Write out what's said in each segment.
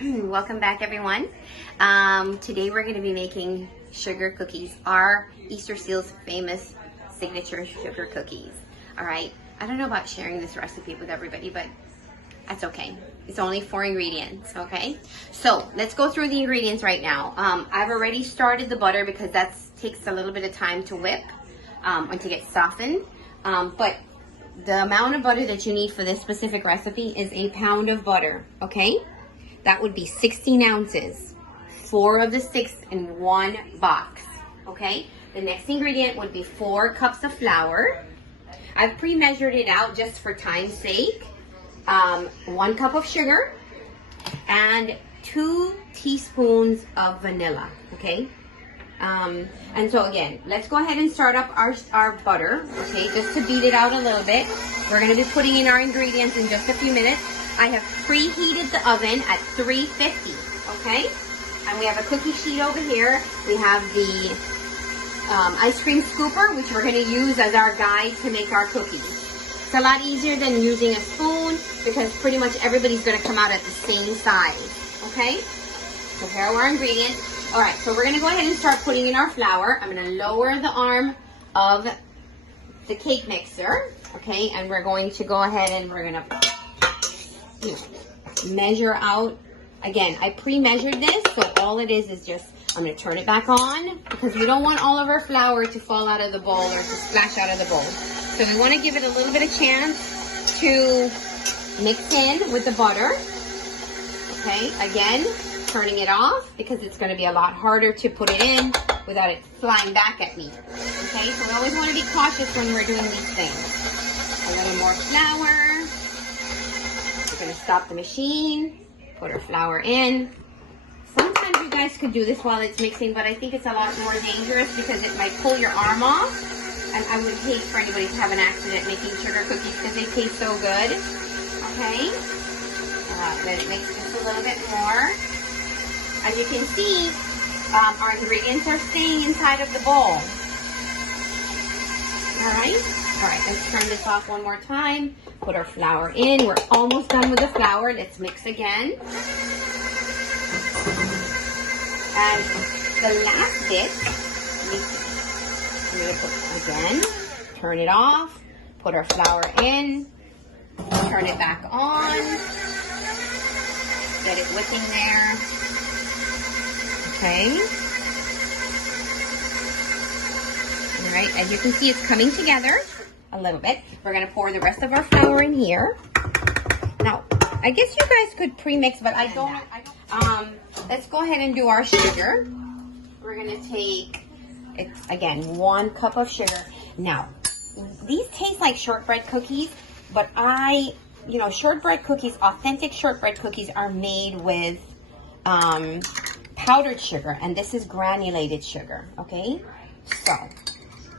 Welcome back, everyone. Today we're going to be making sugar cookies, our Easter Seal's famous signature sugar cookies. All right, I don't know about sharing this recipe with everybody, but that's okay. It's only 4 ingredients, okay? So let's go through the ingredients right now. I've already started the butter because that takes a little bit of time to whip and to get softened. But the amount of butter that you need for this specific recipe is a pound of butter, okay? That would be 16 ounces, 4 of the 6 in one box, okay? The next ingredient would be 4 cups of flour. I've pre-measured it out just for time's sake. 1 cup of sugar and 2 teaspoons of vanilla, okay? And so again, let's go ahead and start up our butter, okay? Just to beat it out a little bit. We're gonna be putting in our ingredients in just a few minutes. I have preheated the oven at 350, okay? And we have a cookie sheet over here. We have the ice cream scooper, which we're gonna use as our guide to make our cookies. It's a lot easier than using a spoon because pretty much everybody's gonna come out at the same size, okay? So here are our ingredients. All right, so we're gonna go ahead and start putting in our flour. I'm gonna lower the arm of the cake mixer, okay? And we're going to go ahead and we're gonna measure out. Again, I pre-measured this, so all it is just, I'm gonna turn it back on because we don't want all of our flour to fall out of the bowl or to splash out of the bowl. So we wanna give it a little bit of chance to mix in with the butter, okay? Again, turning it off because it's going to be a lot harder to put it in without it flying back at me. Okay, so we always want to be cautious when we're doing these things. A little more flour. We're going to stop the machine, put our flour in. Sometimes you guys could do this while it's mixing, but I think it's a lot more dangerous because it might pull your arm off. And I would hate for anybody to have an accident making sugar cookies because they taste so good. Okay, let it mix just a little bit more. As you can see, our ingredients are staying inside of the bowl. All right, let's turn this off one more time. Put our flour in. We're almost done with the flour. Let's mix again. And the last bit, I'm going to put again, turn it off, put our flour in, turn it back on, get it whipping there. Okay. All right, as you can see, it's coming together a little bit. We're gonna pour the rest of our flour in here. Now, I guess you guys could pre-mix, but I don't. Let's go ahead and do our sugar. We're gonna take, it's again 1 cup of sugar. Now, these taste like shortbread cookies, but shortbread cookies, authentic shortbread cookies are made with powdered sugar, and this is granulated sugar, okay? So,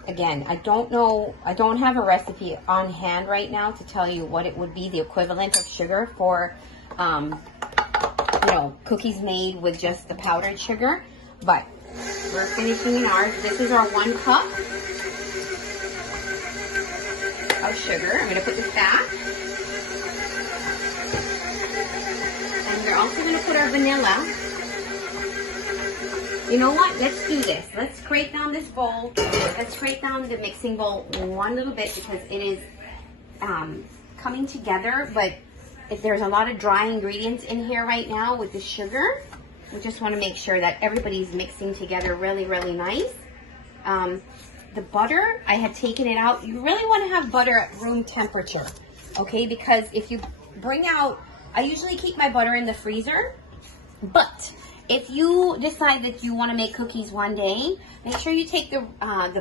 again, I don't have a recipe on hand right now to tell you what it would be the equivalent of sugar for, cookies made with just the powdered sugar, but we're finishing ours. This is our 1 cup of sugar. I'm gonna put this back. And we're also gonna put our vanilla. You know what? Let's do this. Let's scrape down this bowl. Let's scrape down the mixing bowl one little bit because it is coming together, but if there's a lot of dry ingredients in here right now with the sugar, we just want to make sure that everybody's mixing together really, really nice. The butter, I had taken it out. You really want to have butter at room temperature, okay? Because if you bring out, I usually keep my butter in the freezer, but if you decide that you want to make cookies one day, make sure you take the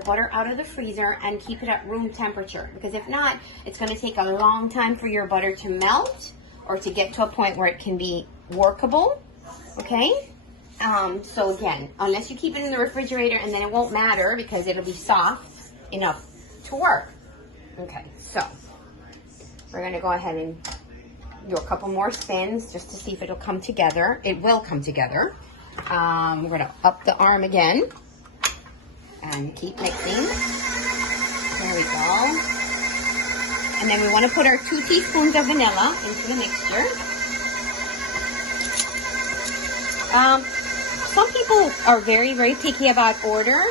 butter out of the freezer and keep it at room temperature. Because if not, it's going to take a long time for your butter to melt or to get to a point where it can be workable. Okay? So again, unless you keep it in the refrigerator, and then it won't matter because it'll be soft enough to work. Okay, so we're going to go ahead and do a couple more spins just to see if it'll come together. It will come together. We're gonna up the arm again and keep mixing. There we go. And then we want to put our 2 teaspoons of vanilla into the mixture. Some people are very, very picky about order.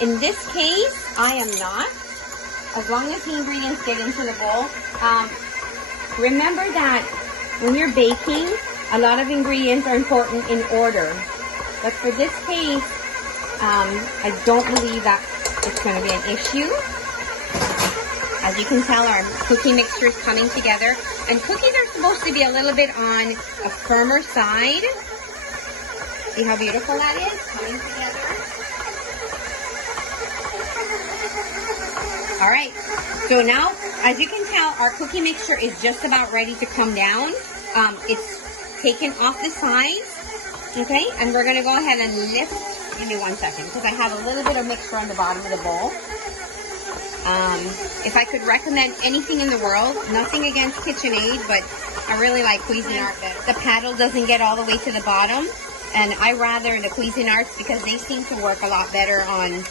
In this case, I am not. As long as the ingredients get into the bowl. Remember that when you're baking, a lot of ingredients are important in order. But for this case, I don't believe that it's going to be an issue. As you can tell, our cookie mixture is coming together. And cookies are supposed to be a little bit on a firmer side. See how beautiful that is? Coming together. All right. So now, as you can tell, our cookie mixture is just about ready to come down. It's taken off the sides. Okay. And we're going to go ahead and lift. Give me 1 second, because I have a little bit of mixture on the bottom of the bowl. If I could recommend anything in the world, nothing against KitchenAid, but I really like Cuisinart. The paddle doesn't get all the way to the bottom, and I rather the Cuisinarts because they seem to work a lot better on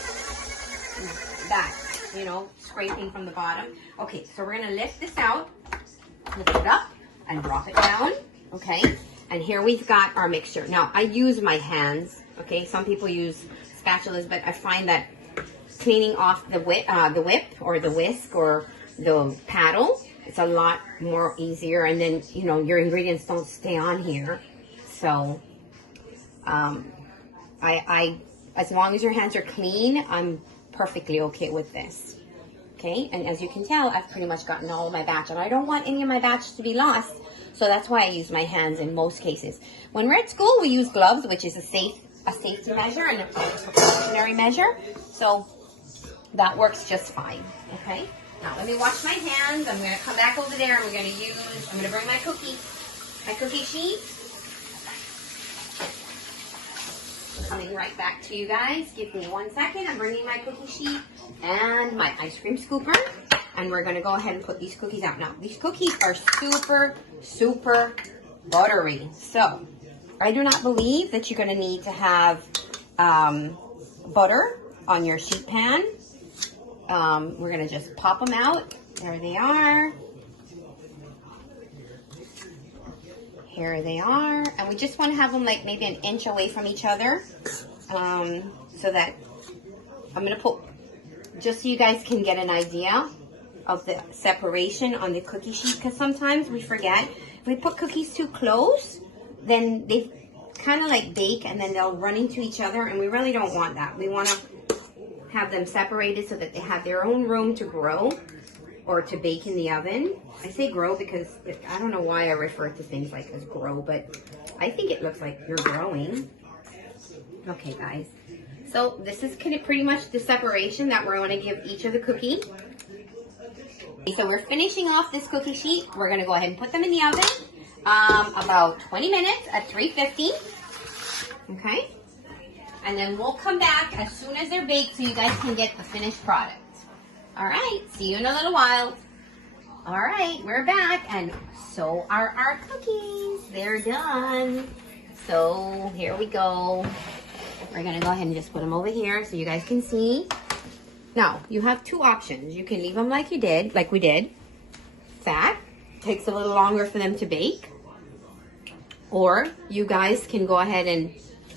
that, you know, scraping from the bottom. Okay, so we're going to lift this out, lift it up, and drop it down, okay? And here we've got our mixture. Now, I use my hands, okay? Some people use spatulas, but I find that cleaning off the whip or the whisk or the paddle, it's a lot more easier, and then, you know, your ingredients don't stay on here. So as long as your hands are clean, I'm perfectly okay with this. Okay, and as you can tell, I've pretty much gotten all of my batch, and I don't want any of my batch to be lost, so that's why I use my hands in most cases. When we're at school, we use gloves, which is a safety measure and a precautionary measure, so that works just fine. Okay, now let me wash my hands. I'm going to come back over there, and I'm going to bring my cookie sheet. Coming right back to you guys. Give me 1 second. I'm bringing my cookie sheet and my ice cream scooper, and we're going to go ahead and put these cookies out. Now, these cookies are super, super buttery. So, I do not believe that you're going to need to have butter on your sheet pan. We're going to just pop them out. There they are. Here they are. And we just want to have them like maybe an inch away from each other. So that I'm going to put, just so you guys can get an idea of the separation on the cookie sheet. Because sometimes we forget. If we put cookies too close, then they kind of like bake and then they'll run into each other. And we really don't want that. We want to have them separated so that they have their own room to grow or to bake in the oven. I say grow because I don't know why I refer to things like as grow, but I think it looks like you're growing. Okay, guys. So this is kind of pretty much the separation that we're going to give each of the cookie. So we're finishing off this cookie sheet. We're going to go ahead and put them in the oven about 20 minutes at 350. Okay. And then we'll come back as soon as they're baked so you guys can get the finished product. All right, see you in a little while. All right, we're back, and so are our cookies. They're done. So here we go. We're gonna go ahead and just put them over here so you guys can see. Now, you have two options. You can leave them like we did. Fat, takes a little longer for them to bake. Or you guys can go ahead and,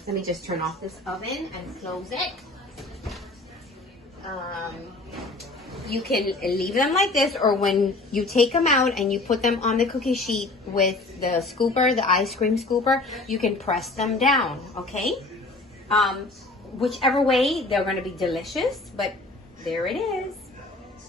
let me just turn off this oven and close it. You can leave them like this, or when you take them out and you put them on the cookie sheet with the scooper, the ice cream scooper, you can press them down, okay? Whichever way, they're going to be delicious, but there it is.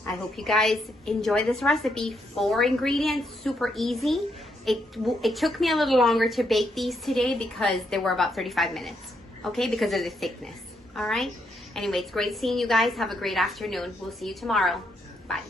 I hope you guys enjoy this recipe. 4 ingredients, super easy. It took me a little longer to bake these today because they were about 35 minutes, okay, because of the thickness, all right? Anyway, it's great seeing you guys. Have a great afternoon. We'll see you tomorrow. Bye.